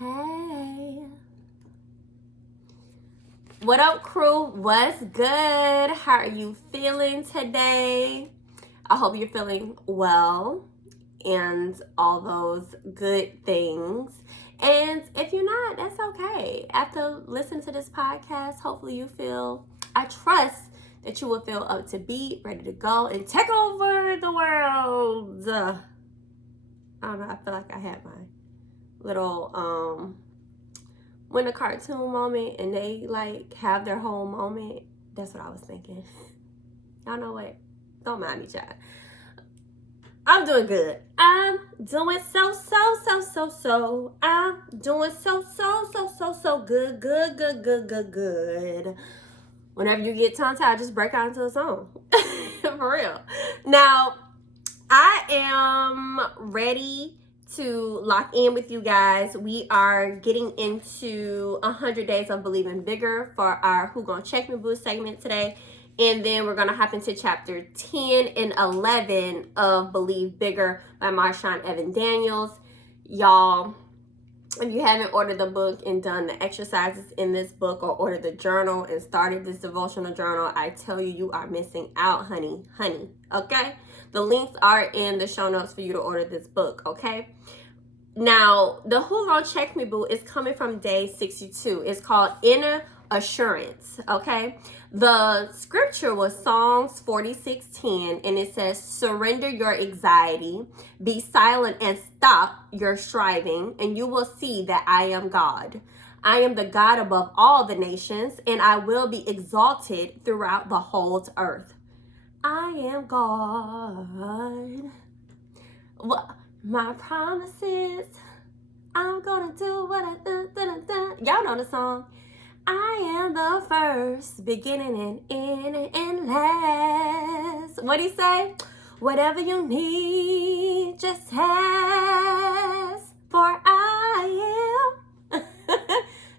Hey. What up, crew? What's good? How are you feeling today? I hope you're feeling well and all those good things. And if you're not, that's okay. After listening to this podcast, hopefully I trust that you will feel up to beat, ready to go, and take over the world. I don't know, I feel like I had my little when a cartoon moment and they like have their whole moment. That's what I was thinking. Y'all know what? Don't mind me, child. I'm doing good. I'm doing so I'm doing so good. Whenever you get tongue tied, just break out into a song. For real. Now, I am ready to lock in with you guys. We are getting into 100 Days of Believing Bigger for our Who Gon Check Me Boo segment today. And then we're going to hop into chapter 10 and 11 of Believe Bigger by Marshawn Evans Daniels. Y'all, if you haven't ordered the book and done the exercises in this book or ordered the journal and started this devotional journal, I tell you, you are missing out, honey, okay? The links are in the show notes for you to order this book, okay? Now, the Who Gon Check Me Boo is coming from day 62. It's called Inner Assurance, okay? The scripture was Psalms 46:10, and it says, surrender your anxiety, be silent and stop your striving, and you will see that I am God. I am the God above all the nations, and I will be exalted throughout the whole earth. I am God. My promises, I'm gonna do what I do. Y'all know the song. I am the first, beginning and end and last. What'd he say? Whatever you need, just ask, for I am.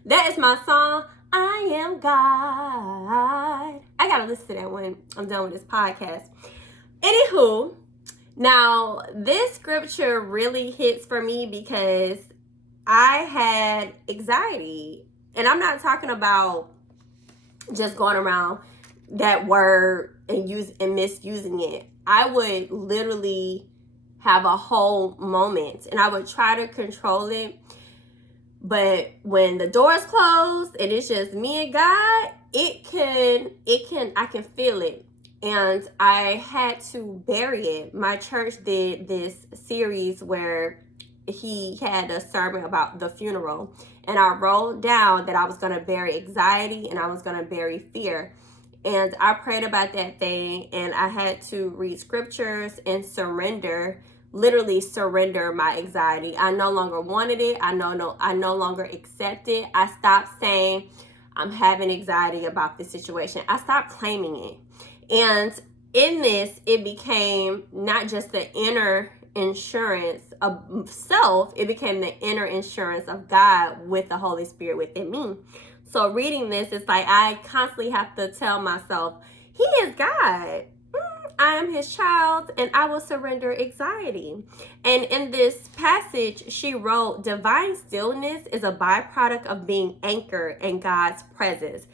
That is my song. I am God. I gotta listen to that when I'm done with this podcast. Anywho, now this scripture really hits for me because I had anxiety. And I'm not talking about just going around that word and misusing it. I would literally have a whole moment and I would try to control it. But when the doors closed and it's just me and God, I can feel it. And I had to bury it. My church did this series where he had a sermon about the funeral, and I wrote down that I was going to bury anxiety and I was going to bury fear. And I prayed about that thing, and I had to read scriptures and literally surrender my anxiety. I no longer wanted it. I no longer accept it. I stopped saying I'm having anxiety about this situation. I stopped claiming it. And in this, it became not just the inner insurance of self, it became the inner insurance of God with the Holy Spirit within me. So reading this, it's like I constantly have to tell myself, He is God. I am His child, and I will surrender anxiety. And in this passage, she wrote, divine stillness is a byproduct of being anchored in God's presence.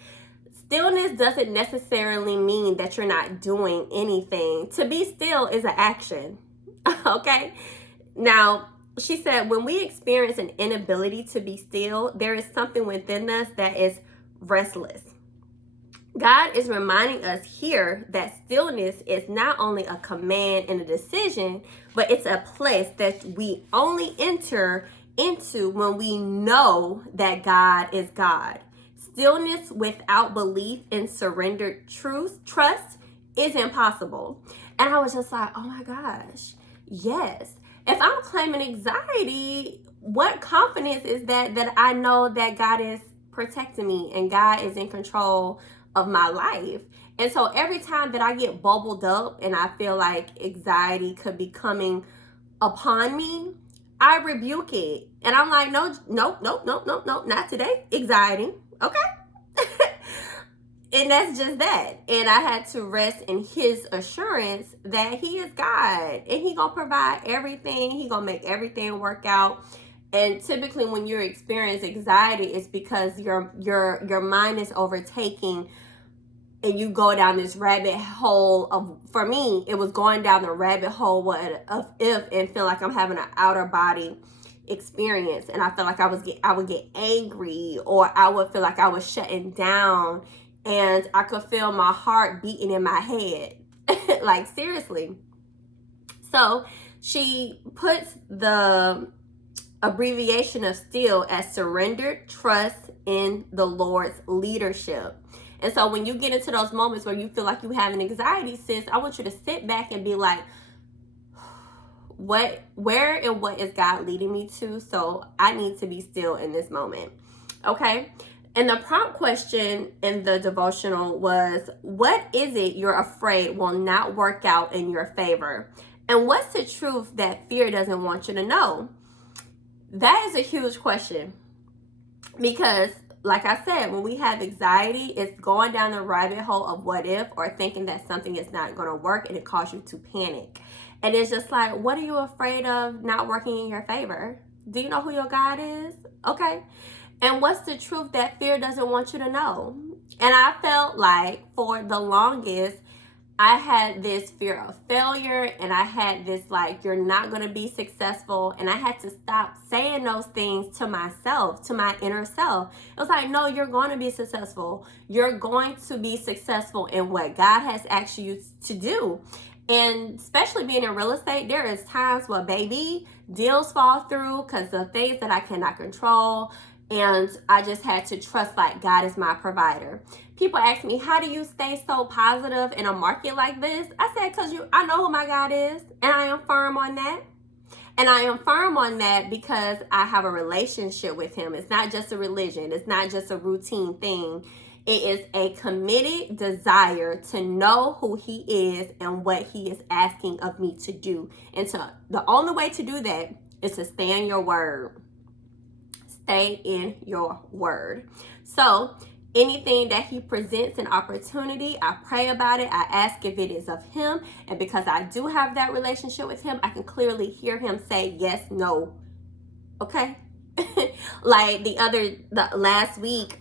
Stillness doesn't necessarily mean that you're not doing anything. To be still is an action. Okay? Now, she said, when we experience an inability to be still, there is something within us that is restless. God is reminding us here that stillness is not only a command and a decision, but it's a place that we only enter into when we know that God is God. Stillness without belief and surrendered trust is impossible. And I was just like, oh my gosh, yes. If I'm claiming anxiety, what confidence is that I know that God is protecting me and God is in control of my life? And so every time that I get bubbled up and I feel like anxiety could be coming upon me, I rebuke it. And I'm like, no, not today. Anxiety. Okay. And that's just that. And I had to rest in His assurance that He is God and He gonna provide everything. He gonna make everything work out. And typically when you experience anxiety, it's because your mind is overtaking, and you go down this rabbit hole of, for me, it was going down the rabbit hole of if, and feel like I'm having an outer body experience. And I felt like I would get angry, or I would feel like I was shutting down, and I could feel my heart beating in my head. Like, seriously. So she puts the abbreviation of STILL as surrendered trust in the Lord's leadership. And so when you get into those moments where you feel like you have an anxiety, sis, I want you to sit back and be like, where and what is God leading me to? So I need to be still in this moment. Okay. And the prompt question in the devotional was, what is it you're afraid will not work out in your favor? And what's the truth that fear doesn't want you to know? That is a huge question, because like I said, when we have anxiety, it's going down the rabbit hole of what if, or thinking that something is not going to work, and it causes you to panic. And it's just like, what are you afraid of not working in your favor? Do you know who your God is? Okay. And what's the truth that fear doesn't want you to know? And I felt like for the longest, I had this fear of failure, and I had this like, you're not going to be successful. And I had to stop saying those things to myself, to my inner self. It was like, no, you're going to be successful. You're going to be successful in what God has asked you to do. And especially being in real estate, there is times where, baby, deals fall through because of things that I cannot control. And I just had to trust, like, God is my provider. People ask me, how do you stay so positive in a market like this? I said, because I know who my God is, and I am firm on that. And I am firm on that because I have a relationship with him. It's not just a religion. It's not just a routine thing. It is a committed desire to know who he is and what he is asking of me to do. And the only way to do that is to stay in your word. Stay in your word. So anything that he presents an opportunity, I pray about it. I ask if it is of him. And because I do have that relationship with him, I can clearly hear him say yes, no. Okay? Like the last week,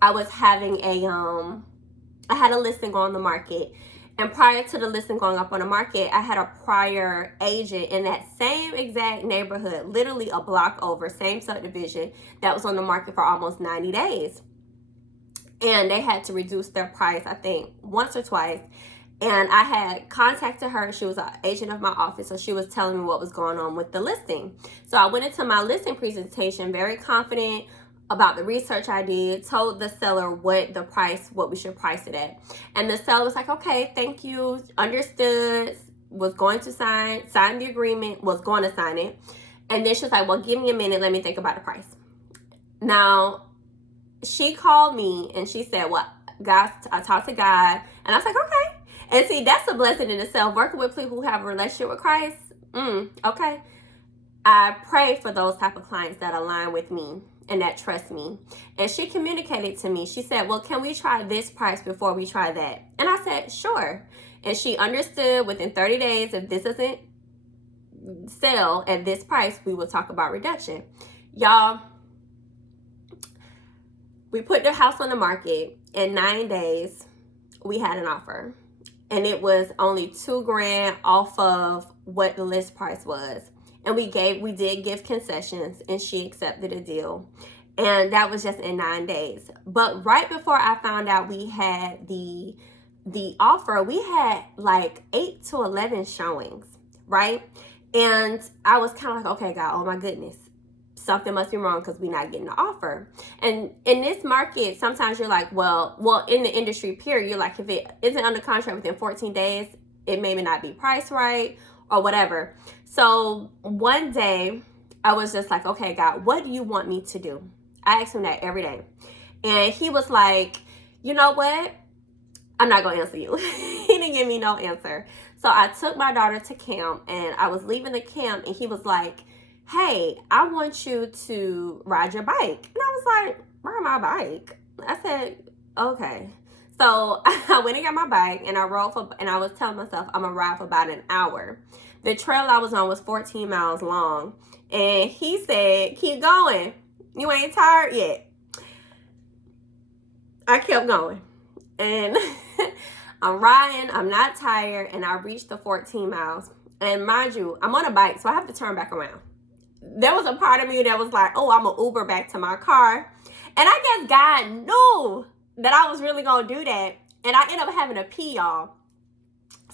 I was having I had a listing on the market. And prior to the listing going up on the market, I had a prior agent in that same exact neighborhood, literally a block over, same subdivision, that was on the market for almost 90 days. And they had to reduce their price, I think, once or twice. And I had contacted her. She was an agent of my office, so she was telling me what was going on with the listing. So I went into my listing presentation very confident about the research I did, told the seller what we should price it at. And the seller was like, okay, thank you, understood, was going to sign the agreement, was going to sign it. And then she was like, well, give me a minute, let me think about the price. Now, she called me and she said, well, I talked to God. And I was like, okay. And see, that's a blessing in itself, working with people who have a relationship with Christ. Okay. I pray for those type of clients that align with me and that trust me. And she communicated to me. She said, well, can we try this price before we try that? And I said, sure. And she understood within 30 days, if this doesn't sell at this price, we will talk about reduction. Y'all, we put the house on the market. In 9 days, we had an offer. And it was only $2,000 off of what the list price was. And we did give concessions, and she accepted a deal. And that was just in 9 days. But right before I found out we had the offer, we had like 8 to 11 showings, right? And I was kind of like, okay, God, oh my goodness, something must be wrong because we're not getting the offer. And in this market, sometimes you're like, well, in the industry period, you're like, if it isn't under contract within 14 days, it may not be priced right or whatever. So one day I was just like, okay, God, what do you want me to do? I asked him that every day. And he was like, you know what? I'm not going to answer you. He didn't give me no answer. So I took my daughter to camp, and I was leaving the camp, and he was like, hey, I want you to ride your bike. And I was like, ride my bike? I said, okay. So I went and got my bike, and I rode and I was telling myself I'm going to ride for about an hour. The trail I was on was 14 miles long. And he said, keep going. You ain't tired yet. I kept going. And I'm riding. I'm not tired. And I reached the 14 miles. And mind you, I'm on a bike, so I have to turn back around. There was a part of me that was like, oh, I'm going to Uber back to my car. And I guess God knew that I was really going to do that. And I ended up having to pee, y'all.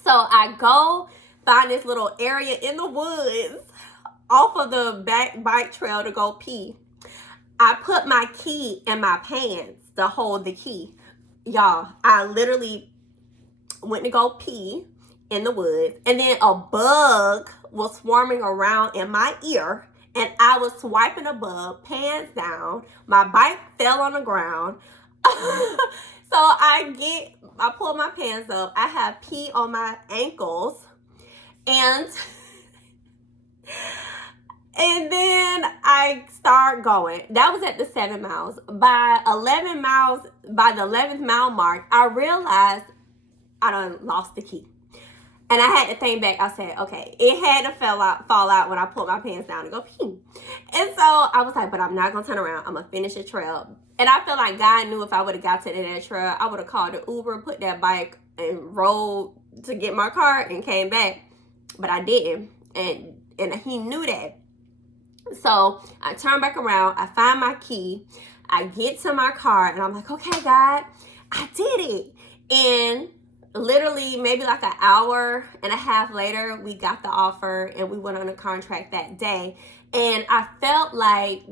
So I go find this little area in the woods off of the back bike trail to go pee. I put my key in my pants to hold the key. Y'all, I literally went to go pee in the woods. And then a bug was swarming around in my ear. And I was swiping a bug, pants down. My bike fell on the ground. So I pull my pants up. I have pee on my ankles. And then I start going. That was at the 7 miles. By the 11th mile mark, I realized I done lost the key. And I had to think back. I said, okay, it had to fall out when I pulled my pants down to go pee. And so I was like, but I'm not going to turn around. I'm going to finish the trail. And I feel like God knew if I would have got to the end of that trail, I would have called the Uber, put that bike, and rode to get my car and came back. But I didn't. And he knew that. So I turn back around. I find my key. I get to my car. And I'm like, okay, God, I did it. And literally maybe like an hour and a half later, we got the offer and we went on a contract that day. And I felt like,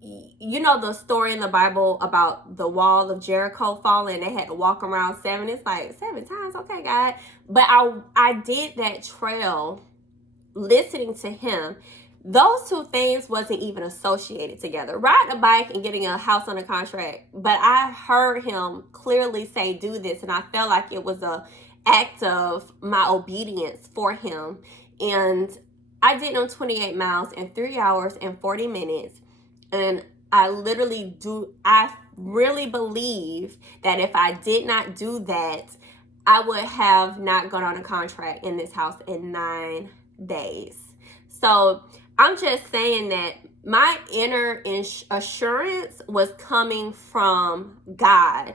you know, the story in the Bible about the wall of Jericho falling. They had to walk around 7. It's like 7 times. Okay, God. But I did that trail listening to him. Those two things wasn't even associated together. Riding a bike and getting a house on a contract. But I heard him clearly say, do this. And I felt like it was an act of my obedience for him. And I did on 28 miles in 3 hours and 40 minutes. And I really believe that if I did not do that, I would have not gone on a contract in this house in 9 days. So I'm just saying that my inner assurance was coming from God,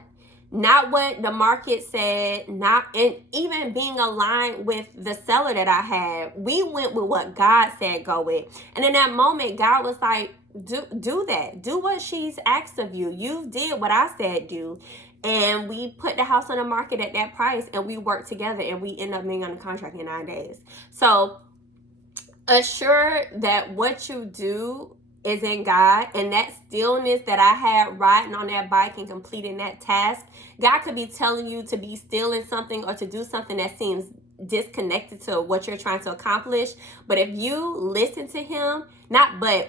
not what the market said, and even being aligned with the seller that I had. We went with what God said go with. And in that moment, God was like, do that. Do what she's asked of you. You did what I said do. And we put the house on the market at that price, and we worked together, and we ended up being on the contract in 9 days. So assure that what you do is in God, and that stillness that I had riding on that bike and completing that task, God could be telling you to be still in something or to do something that seems disconnected to what you're trying to accomplish. But if you listen to him,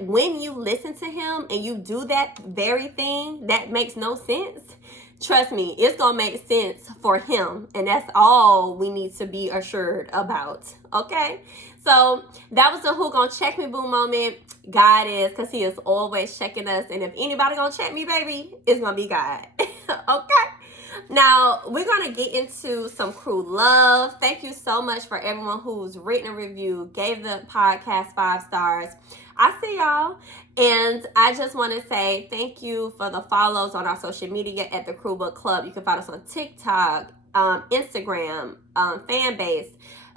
when you listen to him and you do that very thing that makes no sense, trust me, it's going to make sense for him. And that's all we need to be assured about. Okay? So that was the Who Gon Check Me Boo moment. God is, because he is always checking us. And if anybody going to check me, baby, it's going to be God. Okay? Now, we're going to get into some crew love. Thank you so much for everyone who's written a review, gave the podcast 5 stars. I see y'all. And I just want to say thank you for the follows on our social media at the Crew Book Club. You can find us on TikTok, Instagram, fan base,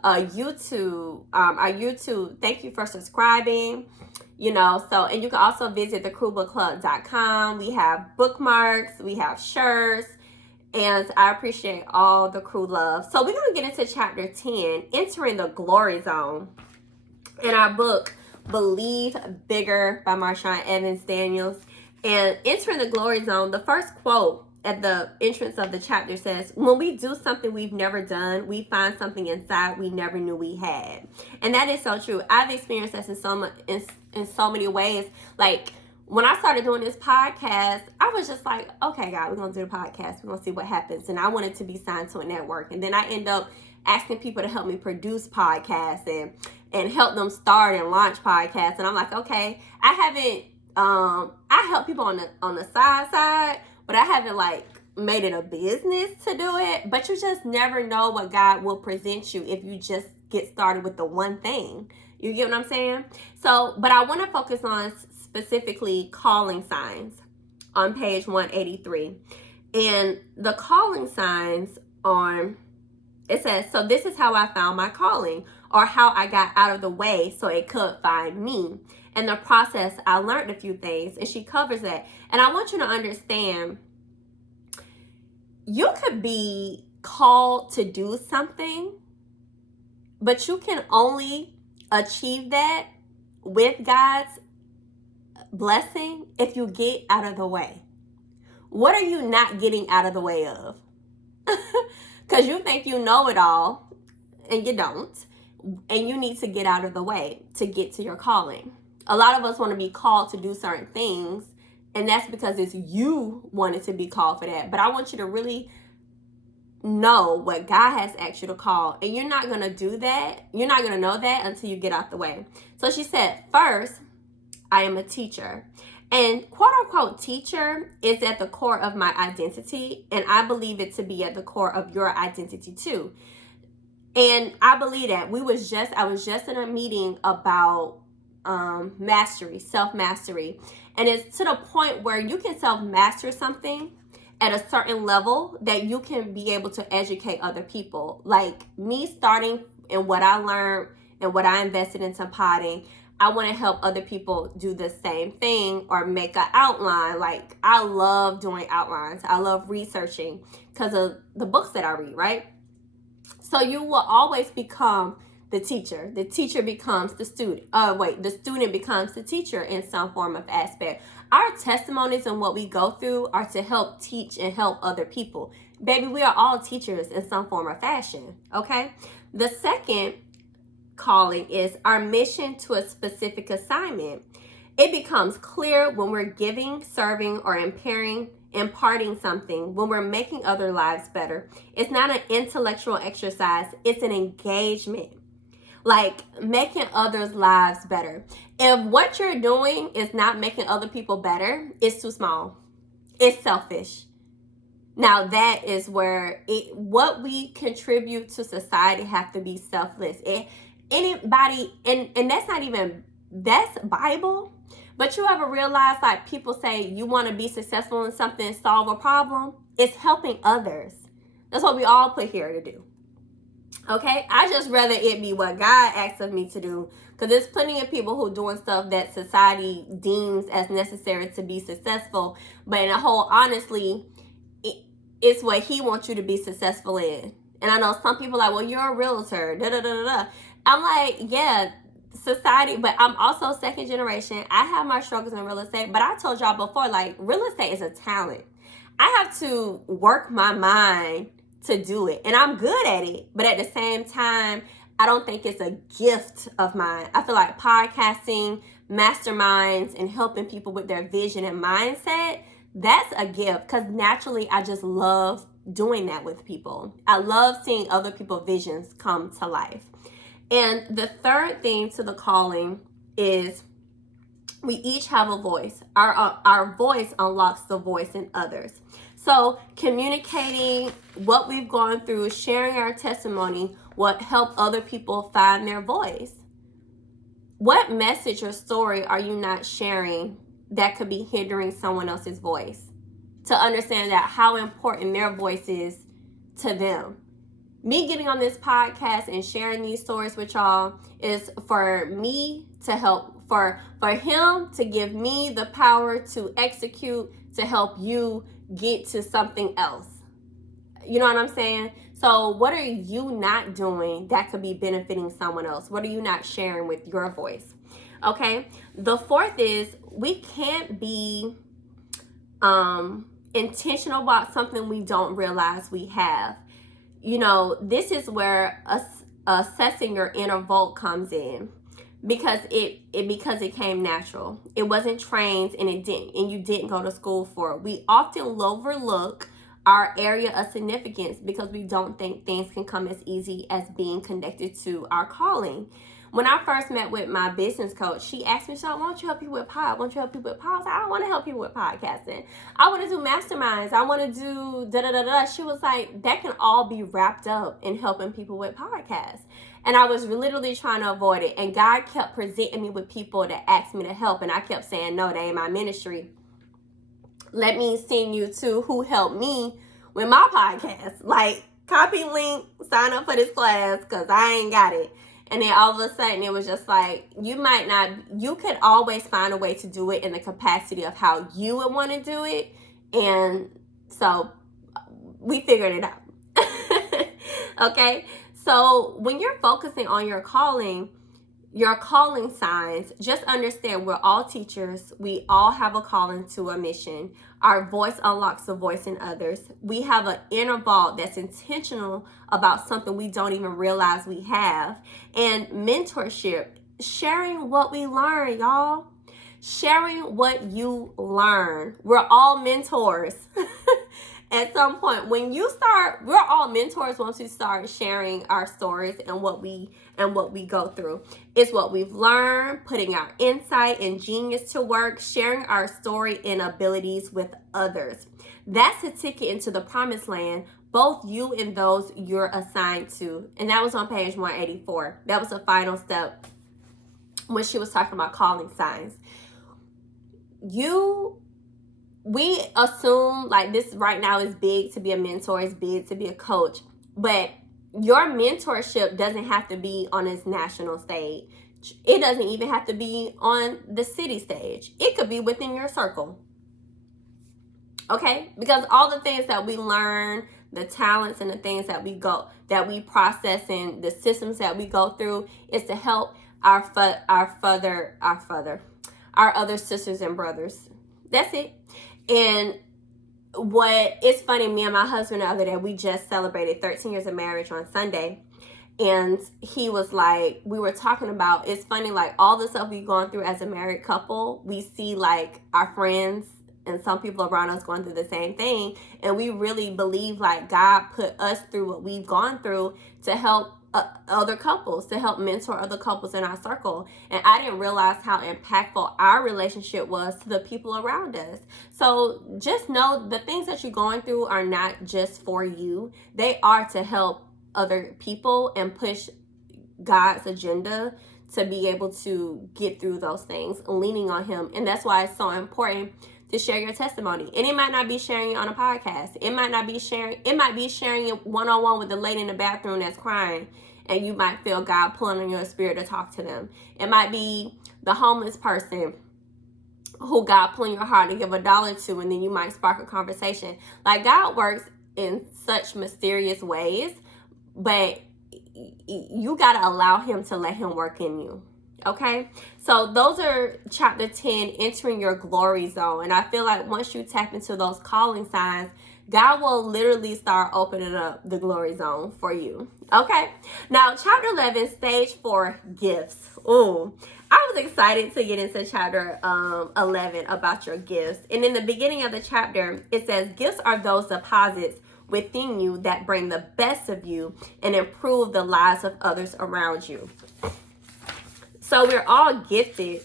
YouTube, our YouTube. Thank you for subscribing. And you can also visit thecrewbookclub.com. We have bookmarks, we have shirts, and I appreciate all the crew love. So we're going to get into chapter 10, entering the glory zone, in our book, Believe Bigger by Marshawn Evans Daniels. And entering the glory zone, the first quote at the entrance of the chapter says, when we do something we've never done, we find something inside we never knew we had. And that is so true. I've experienced this in so many ways. Like, when I started doing this podcast, I was just like, okay, God, we're going to do the podcast. We're going to see what happens. And I wanted to be signed to a network. And then I end up asking people to help me produce podcasts and help them start and launch podcasts. And I'm like, okay, I help people on the side, but I haven't made it a business to do it. But you just never know what God will present you if you just get started with the one thing. You get what I'm saying? So, but I want to focus on specifically calling signs on page 183. And the calling signs on, it says, so this is how I found my calling, or how I got out of the way so it could find me. In the process, I learned a few things, and she covers that. And I want you to understand, you could be called to do something, but you can only achieve that with God's blessing if you get out of the way. What are you not getting out of the way of? Because you think you know it all, and you don't. And you need to get out of the way to get to your calling. A lot of us want to be called to do certain things, and that's because it's you wanted to be called for that. But I want you to really know what God has asked you to call. And you're not going to do that. You're not going to know that until you get out the way. So she said, first, I am a teacher. And quote unquote teacher is at the core of my identity. And I believe it to be at the core of your identity too. And I believe that I was just in a meeting about mastery, self-mastery. And it's to the point where you can self-master something at a certain level that you can be able to educate other people. Like me starting in what I learned and what I invested into potting, I want to help other people do the same thing or make an outline. Like I love doing outlines. I love researching because of the books that I read, right? So you will always become the teacher. The teacher becomes the student. The student becomes the teacher in some form of aspect. Our testimonies and what we go through are to help teach and help other people. Baby, we are all teachers in some form or fashion, okay? The second calling is our mission to a specific assignment. It becomes clear when we're giving, serving, or imparting something, when we're making other lives better. It's not an intellectual exercise, it's an engagement. Like making others' lives better. If what you're doing is not making other people better, it's too small. It's selfish. Now that is where what we contribute to society have to be selfless. Anybody, and that's Bible. But you ever realize, like, people say you want to be successful in something, solve a problem? It's helping others. That's what we all put here to do. Okay? I just rather it be what God asks of me to do. Because there's plenty of people who are doing stuff that society deems as necessary to be successful. But in a whole, honestly, it's what He wants you to be successful in. And I know some people are like, well, you're a realtor. Da, da, da, da, da. I'm like, yeah, society, but I'm also second generation. I have my struggles in real estate, but I told y'all before, like, real estate is a talent. I have to work my mind to do it, and I'm good at it, but at the same time, I don't think it's a gift of mine. I feel like podcasting, masterminds, and helping people with their vision and mindset, that's a gift, because naturally I just love doing that with people. I love seeing other people's visions come to life. And the third thing to the calling is we each have a voice. Our voice unlocks the voice in others. So communicating what we've gone through, sharing our testimony, will help other people find their voice. What message or story are you not sharing that could be hindering someone else's voice? To understand that how important their voice is to them. Me getting on this podcast and sharing these stories with y'all is for me to help, for Him to give me the power to execute, to help you get to something else. You know what I'm saying? So what are you not doing that could be benefiting someone else? What are you not sharing with your voice? Okay. The fourth is we can't be intentional about something we don't realize we have. You know, this is where assessing your inner vault comes in, because it came natural. It wasn't trained, and you didn't go to school for it. We often overlook our area of significance because we don't think things can come as easy as being connected to our calling. When I first met with my business coach, she asked me, so why don't you help people with pod? Why don't you help people with pod? I was like, I don't want to help people with podcasting. I want to do masterminds. I want to do da-da-da-da. She was like, that can all be wrapped up in helping people with podcasts. And I was literally trying to avoid it. And God kept presenting me with people that asked me to help. And I kept saying, no, they ain't my ministry. Let me send you to who helped me with my podcast. Like, copy link, sign up for this class, because I ain't got it. And then all of a sudden, it was just like, you could always find a way to do it in the capacity of how you would want to do it. And so we figured it out. Okay? So when you're focusing on your calling signs, just understand we're all teachers. We all have a calling to a mission. Our voice unlocks the voice in others. We have an inner vault that's intentional about something we don't even realize we have. And mentorship, sharing what we learn, y'all. Sharing what you learn. We're all mentors. At some point, when you start, we're all mentors once we start sharing our stories and what we go through. It's what we've learned, putting our insight and genius to work, sharing our story and abilities with others. That's a ticket into the promised land, both you and those you're assigned to. And that was on page 184. That was the final step when she was talking about calling signs. We assume like this right now is big to be a mentor, it's big to be a coach, but your mentorship doesn't have to be on this national stage. It doesn't even have to be on the city stage. It could be within your circle. Okay? Because all the things that we learn, the talents and the things that we process and the systems that we go through is to help our other sisters and brothers. That's it. And it's funny, me and my husband the other day, we just celebrated 13 years of marriage on Sunday. And he was like, we were talking about, it's funny, like all the stuff we've gone through as a married couple, we see like our friends and some people around us going through the same thing. And we really believe like God put us through what we've gone through to help other couples, to help mentor other couples in our circle. And I didn't realize how impactful our relationship was to the people around us. So just know the things that you're going through are not just for you. They are to help other people and push God's agenda to be able to get through those things, leaning on Him. And that's why it's so important to share your testimony. And it might not be sharing it on a podcast. It might be sharing it one-on-one with the lady in the bathroom that's crying, and you might feel God pulling on your spirit to talk to them. It might be the homeless person who God pulling your heart to give $1 to, and then you might spark a conversation. Like, God works in such mysterious ways, but you got to allow Him to let Him work in you. Okay, so those are chapter 10, entering your glory zone. And I feel like once you tap into those calling signs, God will literally start opening up the glory zone for you. Okay, now chapter 11, stage 4, gifts. Oh, I was excited to get into chapter 11 about your gifts. And in the beginning of the chapter, it says, gifts are those deposits within you that bring the best of you and improve the lives of others around you. So we're all gifted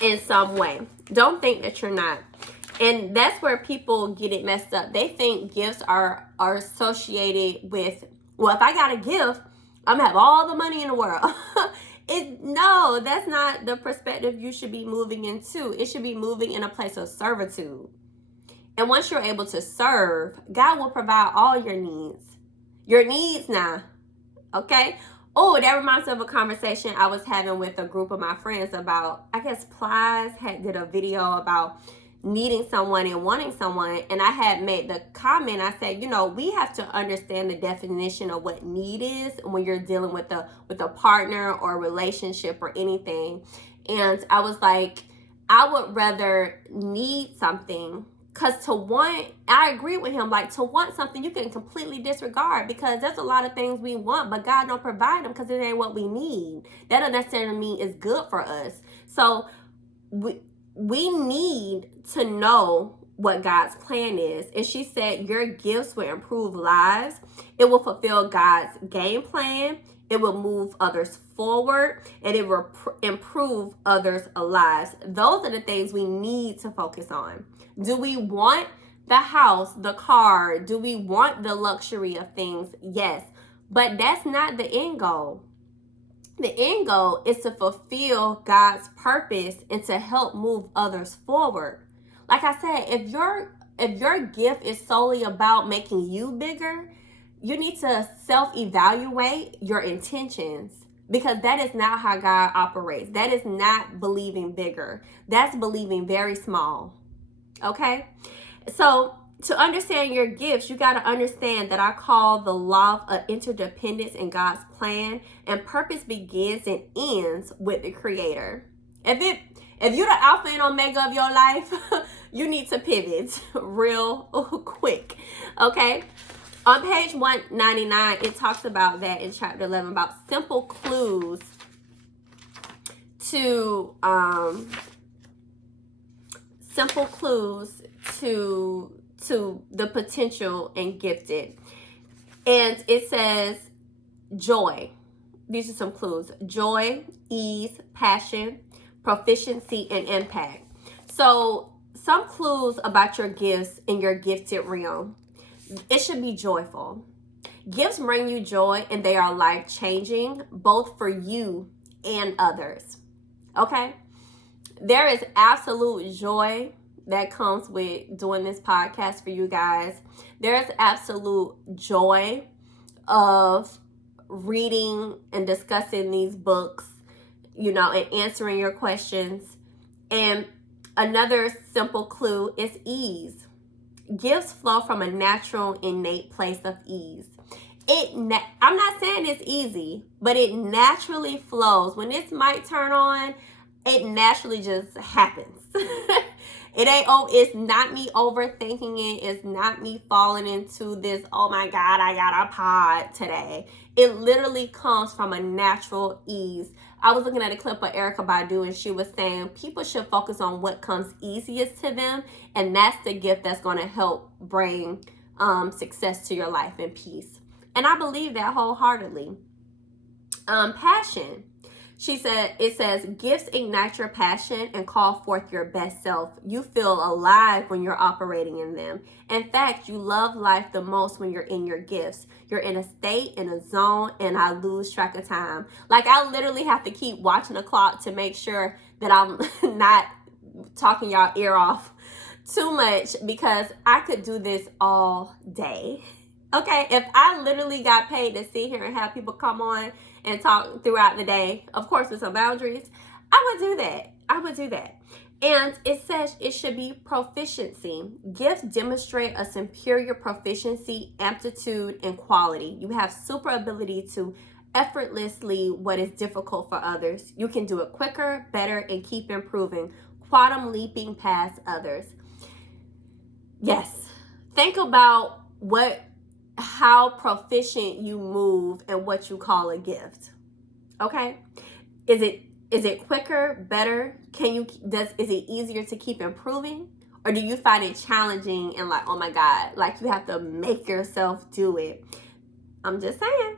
in some way. Don't think that you're not. And that's where people get it messed up. They think gifts are associated with, well, if I got a gift, I'm gonna have all the money in the world. No, that's not the perspective you should be moving into. It should be moving in a place of servitude. And once you're able to serve, God will provide all your needs. Your needs now. Okay? Oh, that reminds me of a conversation I was having with a group of my friends about, I guess Plies did a video about needing someone and wanting someone. And I had made the comment, I said, we have to understand the definition of what need is when you're dealing with a partner or relationship or anything. And I was like, I would rather need something. Because to want, I agree with him, like to want something you can completely disregard, because there's a lot of things we want, but God don't provide them because it ain't what we need. That doesn't necessarily mean it's good for us. So we need to know what God's plan is. And she said, your gifts will improve lives. It will fulfill God's game plan. It will move others forward, and it will improve others' lives. Those are the things we need to focus on. Do we want the house, the car? Do we want the luxury of things? Yes. But that's not the end goal. The end goal is to fulfill God's purpose and to help move others forward. Like I said, if your gift is solely about making you bigger, you need to self-evaluate your intentions, because that is not how God operates. That is not believing bigger. That's believing very small. Okay? So to understand your gifts, you got to understand that I call the law of interdependence in God's plan, and purpose begins and ends with the Creator. If you're the Alpha and Omega of your life, you need to pivot real quick. Okay? On page 199, it talks about that in chapter 11, about simple clues to the potential and gifted. And it says joy. These are some clues: joy, ease, passion, proficiency, and impact. So some clues about your gifts in your gifted realm. It should be joyful. Gifts bring you joy, and they are life-changing, both for you and others. Okay? There is absolute joy that comes with doing this podcast for you guys. There's absolute joy of reading and discussing these books, and answering your questions. And another simple clue is ease. Gifts flow from a natural, innate place of ease. I'm not saying it's easy, but it naturally flows. When this mic turn on, it naturally just happens. It's not me overthinking it. It's not me falling into this, oh my God, I got a pod today. It literally comes from a natural ease. I was looking at a clip of Erykah Badu, and she was saying people should focus on what comes easiest to them, and that's the gift that's going to help bring success to your life and peace. And I believe that wholeheartedly. Passion. It says, gifts ignite your passion and call forth your best self. You feel alive when you're operating in them. In fact, you love life the most when you're in your gifts. You're in a state, in a zone, and I lose track of time. Like, I literally have to keep watching the clock to make sure that I'm not talking y'all ear off too much, because I could do this all day. Okay, if I literally got paid to sit here and have people come on and talk throughout the day, of course with some boundaries, I would do that. And it says it should be proficiency. Gifts demonstrate a superior proficiency, aptitude, and quality. You have super ability to effortlessly what is difficult for others. You can do it quicker, better, and keep improving, quantum leaping past others. Yes, think about how proficient you move and what you call a gift. Okay? Is it quicker, better? Is it easier to keep improving? Or do you find it challenging and like, oh my God, like you have to make yourself do it? I'm just saying.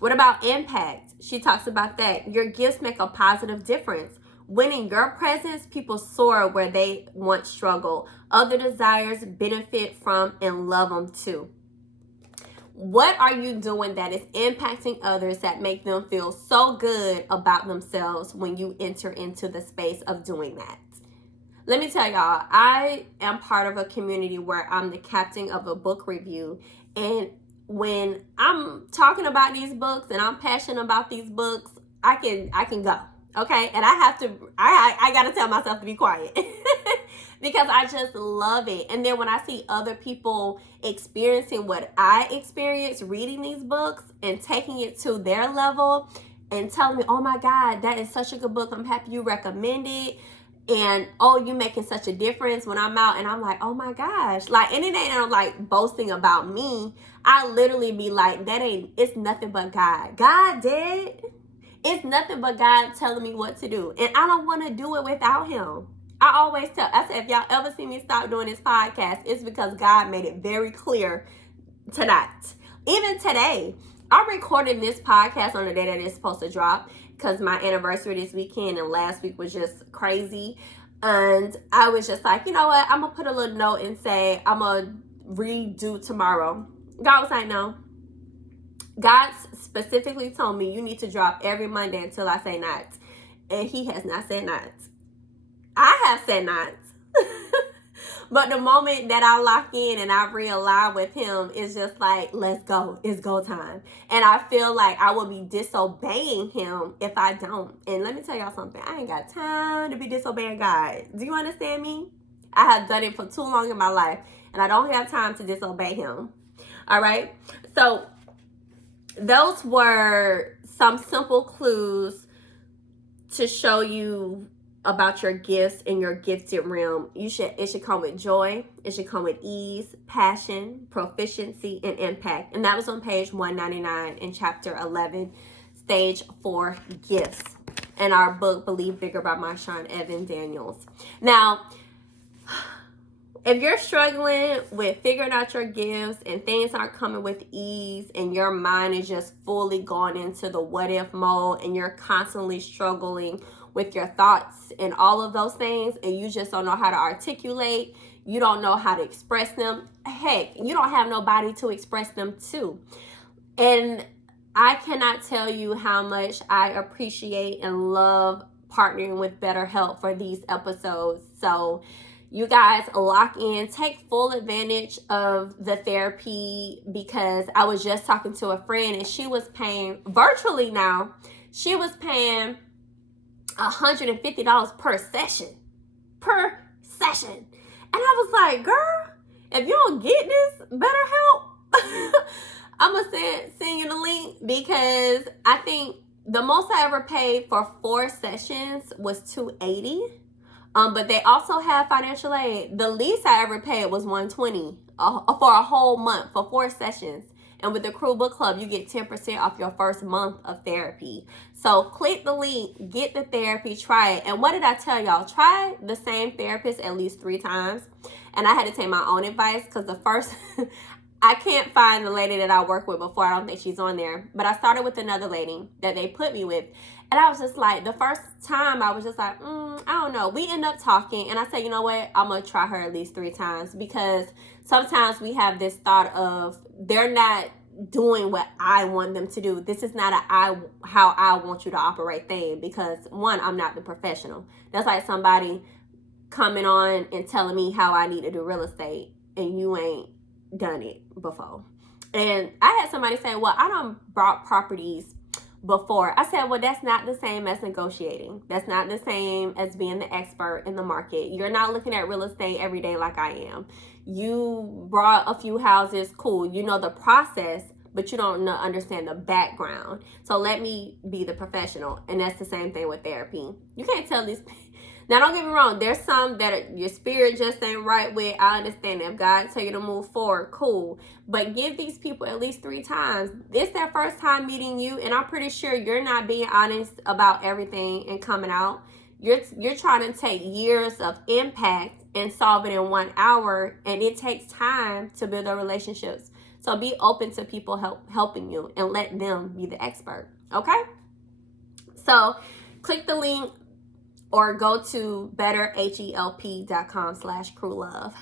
What about impact? She talks about that. Your gifts make a positive difference. When in your presence, people soar where they once struggled. Other desires benefit from and love them too. What are you doing that is impacting others that make them feel so good about themselves when you enter into the space of doing that? Let me tell y'all, I am part of a community where I'm the captain of a book review. And when I'm talking about these books and I'm passionate about these books, I can go. Okay? And I got to tell myself to be quiet. Because I just love it. And then when I see other people experiencing what I experienced reading these books and taking it to their level and telling me, oh my God, that is such a good book. I'm happy you recommend it. And oh, you making such a difference when I'm out. And I'm like, oh my gosh. Like, and it ain't like boasting about me. I literally be like, it's nothing but God. God did. It's nothing but God telling me what to do. And I don't want to do it without him. I always I said, if y'all ever see me stop doing this podcast, it's because God made it very clear tonight. Even today, I'm recording this podcast on the day that it's supposed to drop because my anniversary this weekend and last week was just crazy. And I was just like, you know what? I'm going to put a little note and say, I'm going to redo tomorrow. God was like, no. God specifically told me you need to drop every Monday until I say not. And he has not said not. I have said not. But the moment that I lock in and I realign with him, it's just like, let's go. It's go time. And I feel like I will be disobeying him if I don't. And let me tell y'all something. I ain't got time to be disobeying God. Do you understand me? I have done it for too long in my life. And I don't have time to disobey him. All right? So those were some simple clues to show you about your gifts in your gifted realm. It should come with joy. It should come with ease, passion, proficiency, and impact. And that was on page 199 in chapter 11, stage 4 gifts, in our book Believe Bigger by Marshawn Evans Daniels. Now, if you're struggling with figuring out your gifts and things aren't coming with ease and your mind is just fully gone into the what if mode and you're constantly struggling with your thoughts and all of those things, and you just don't know how to articulate, you don't know how to express them, heck, you don't have nobody to express them to. And I cannot tell you how much I appreciate and love partnering with BetterHelp for these episodes. So you guys lock in, take full advantage of the therapy, because I was just talking to a friend and she was paying virtually now. She was paying $150 per session. And I was like, girl, if you don't get this, BetterHelp, I'm going to send you the link, because I think the most I ever paid for 4 sessions was $280. But they also have financial aid. The least I ever paid was $120 for a whole month for 4 sessions. And with the Crew Book Club, you get 10% off your first month of therapy. So click the link, get the therapy, try it. And what did I tell y'all? Try the same therapist at least 3 times. And I had to take my own advice, because the first, I can't find the lady that I work with before. I don't think she's on there. But I started with another lady that they put me with. And I was just like, the first time I was just like, I don't know. We end up talking, and I said, you know what? I'm going to try her at least 3 times, because sometimes we have this thought of they're not doing what I want them to do. This is not how I want you to operate thing, because one, I'm not the professional. That's like somebody coming on and telling me how I need to do real estate, and you ain't done it before. And I had somebody say, well, I done bought properties before. I said, well, that's not the same as negotiating. That's not the same as being the expert in the market. You're not looking at real estate every day like I am. You brought a few houses, cool. You know the process, but you don't understand the background. So let me be the professional. And that's the same thing with therapy. You can't tell these. Now, don't get me wrong. There's some that your spirit just ain't right with. I understand that. If God tell you to move forward, cool. But give these people at least 3 times. It's their first time meeting you, and I'm pretty sure you're not being honest about everything and coming out. You're trying to take years of impact and solve it in 1 hour, and it takes time to build those relationships. So be open to people helping you, and let them be the expert. Okay? So click the link, or go to betterhelp.com/crewlove.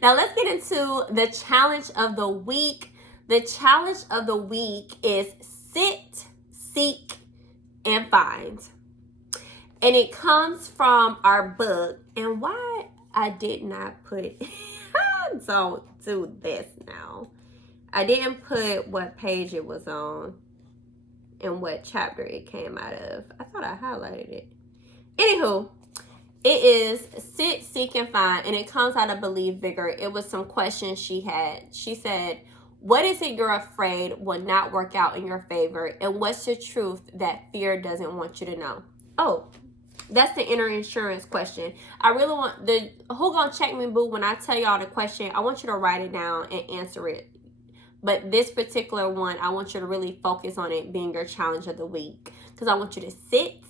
Now let's get into the challenge of the week. The challenge of the week is sit, seek, and find. And it comes from our book. And why I did not put, don't do this now. I didn't put what page it was on and what chapter it came out of. I thought I highlighted it. Anywho, it is sit, seek, and find, and it comes out of Believe Bigger. It was some questions she had. She said, what is it you're afraid will not work out in your favor, and what's the truth that fear doesn't want you to know? Oh, that's the inner insurance question. I really want the who Gon Check Me Boo. When I tell y'all the question, I want you to write it down and answer it. But this particular one, I want you to really focus on it being your challenge of the week, because I want you to sit,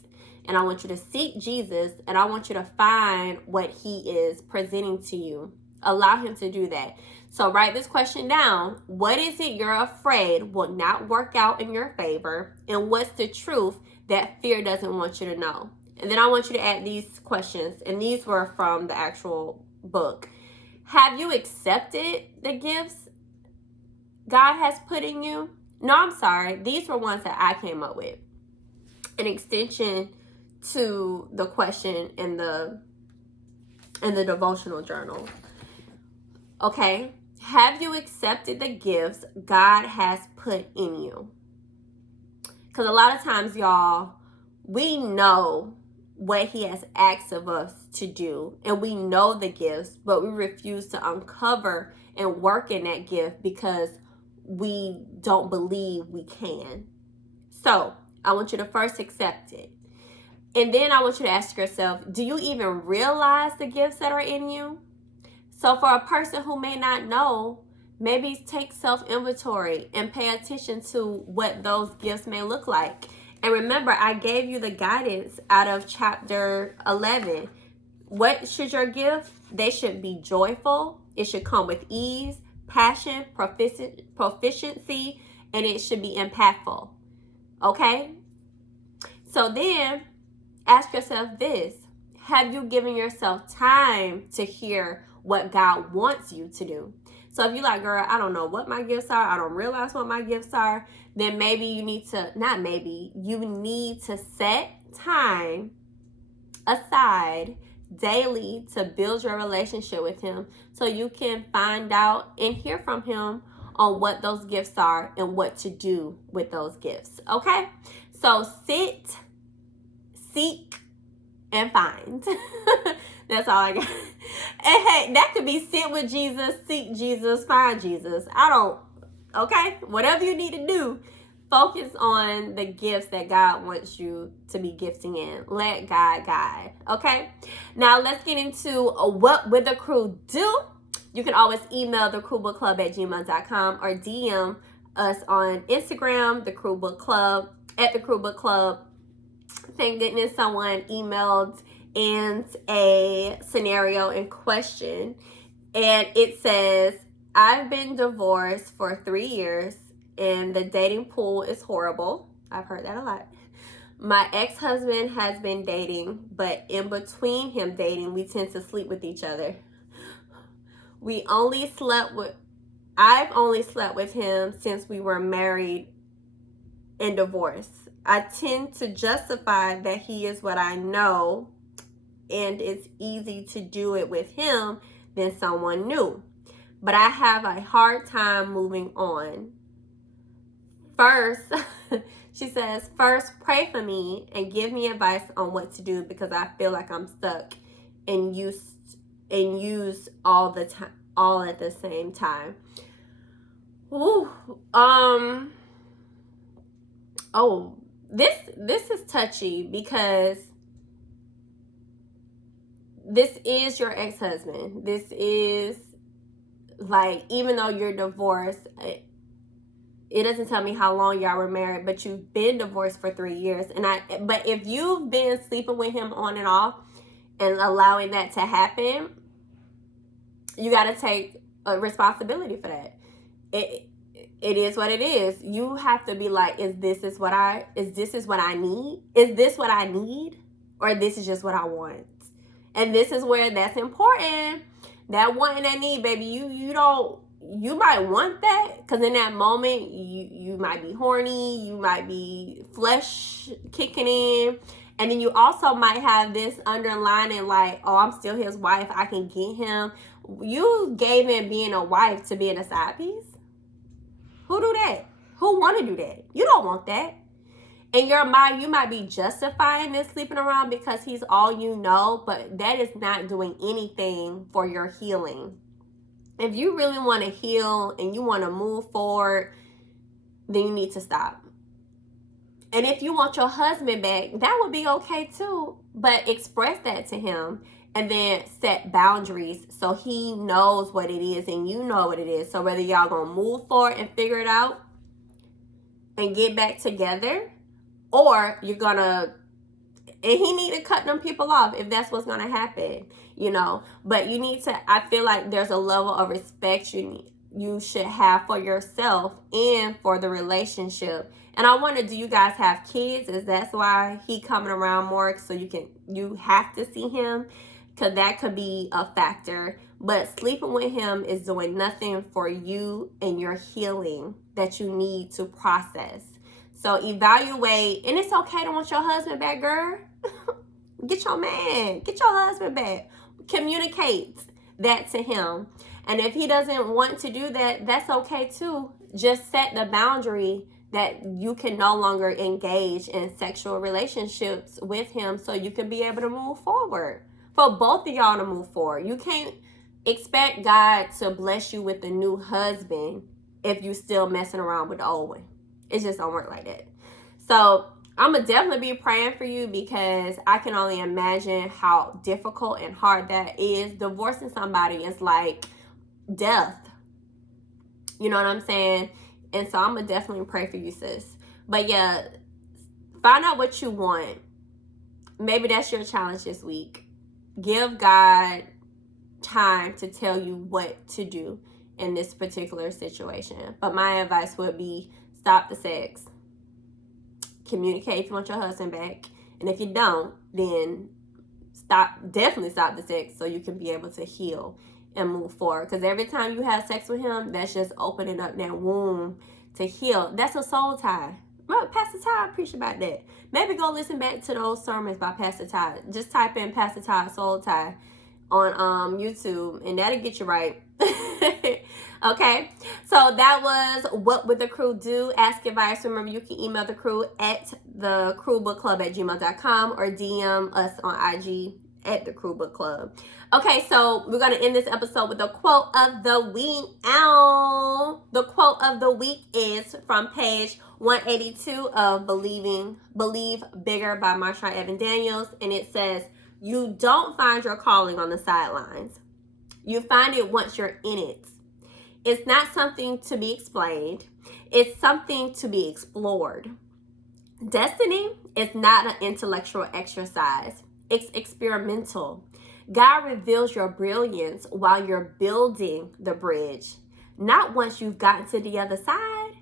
and I want you to seek Jesus, and I want you to find what he is presenting to you. Allow him to do that. So write this question down. What is it you're afraid will not work out in your favor? And what's the truth that fear doesn't want you to know? And then I want you to add these questions. And these were from the actual book. Have you accepted the gifts God has put in you? No, I'm sorry. These were ones that I came up with. An extension to the question in the devotional journal. Okay. Have you accepted the gifts God has put in you? Because a lot of times, y'all, we know what he has asked of us to do, and we know the gifts, but we refuse to uncover and work in that gift because we don't believe we can. So I want you to first accept it. And then I want you to ask yourself, do you even realize the gifts that are in you? So for a person who may not know, maybe take self-inventory and pay attention to what those gifts may look like. And remember, I gave you the guidance out of chapter 11. What should your gift? They should be joyful. It should come with ease, passion, proficiency, and it should be impactful. Okay? So then, ask yourself this. Have you given yourself time to hear what God wants you to do? So if you're like, girl, I don't know what my gifts are, I don't realize what my gifts are, then maybe you need to, you need to set time aside daily to build your relationship with him so you can find out and hear from him on what those gifts are and what to do with those gifts. Okay? So sit, seek, and find. That's all I got. And hey, that could be sit with Jesus, seek Jesus, find Jesus. Okay? Whatever you need to do, focus on the gifts that God wants you to be gifting in. Let God guide. Okay? Now let's get into what would the crew do. You can always email thecrewbookclub@gmail.com or DM us on Instagram, The Crew Book Club, at The Crew Book Club. Thank goodness someone emailed and a scenario in question, and it says, I've been divorced for 3 years and the dating pool is horrible. I've heard that a lot. My ex-husband has been dating, but in between him dating, we tend to sleep with each other. I've only slept with him since we were married and divorced. I tend to justify that he is what I know, and it's easy to do it with him than someone new. But I have a hard time moving on. First, she says, first pray for me and give me advice on what to do because I feel like I'm stuck and used all the time, all at the same time. Ooh, this is touchy because this is your ex-husband. This is like, even though you're divorced, it doesn't tell me how long y'all were married, but you've been divorced for 3 years. But if you've been sleeping with him on and off and allowing that to happen, you got to take responsibility for that. It is what it is. You have to be like, is this what I need? Is this what I need? Or this is just what I want? And this is where that's important. That want and that need, baby. You might want that because in that moment you might be horny, you might be flesh kicking in, and then you also might have this underlining like, oh, I'm still his wife, I can get him. You gave in being a wife to being a side piece. Who do that? Who want to do that? You don't want that. In your mind, you might be justifying this sleeping around because he's all you know, but that is not doing anything for your healing. If you really want to heal and you want to move forward, then you need to stop. And if you want your husband back, that would be okay too, but express that to him and then set boundaries so he knows what it is and you know what it is. So whether y'all gonna move forward and figure it out and get back together, or you're gonna, and he need to cut them people off if that's what's gonna happen, you know. But you need to, I feel like there's a level of respect you should have for yourself and for the relationship. And I wonder, do you guys have kids? Is that's why he coming around more so you have to see him? Because that could be a factor. But sleeping with him is doing nothing for you and your healing. that you need to process. So evaluate, and it's okay to want your husband back, girl. Get your man, get your husband back. Communicate that to him. And if he doesn't want to do that, that's okay too. Just set the boundary that you can no longer engage in sexual relationships with him so you can be able to move forward. For both of y'all to move forward. You can't expect God to bless you with a new husband if you still messing around with the old one. It just don't work like that. So I'm going to definitely be praying for you, because I can only imagine how difficult and hard that is. Divorcing somebody is like death. You know what I'm saying? And so I'm going to definitely pray for you, sis. But yeah, find out what you want. Maybe that's your challenge this week. Give God time to tell you what to do in this particular situation. But my advice would be stop the sex. Communicate if you want your husband back. And if you don't, then definitely stop the sex so you can be able to heal and move forward. Because every time you have sex with him, that's just opening up that womb to heal. That's a soul tie. Well, Pastor Ty preached about that. Maybe go listen back to those sermons by Pastor Ty. Just type in Pastor Ty soul tie on YouTube, and that'll get you right. Okay, so that was What Would the Crew Do? Ask advice. Remember, you can email the crew at thecrewbookclub@gmail.com or DM us on IG at the Crew Book Club. Okay, so we're going to end this episode with a quote of the week. Ow! The quote of the week is from page 182 of Believe Bigger by Marshawn Evans, and it says, "You don't find your calling on the sidelines. You find it once you're in it. It's not something to be explained. It's something to be explored. Destiny is not an intellectual exercise. It's experimental. God reveals your brilliance while you're building the bridge, not once you've gotten to the other side."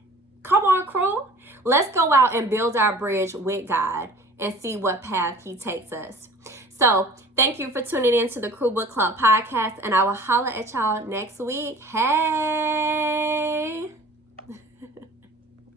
Come on, crew. Let's go out and build our bridge with God and see what path he takes us. So thank you for tuning in to the Crew Book Club podcast, and I will holler at y'all next week. Hey!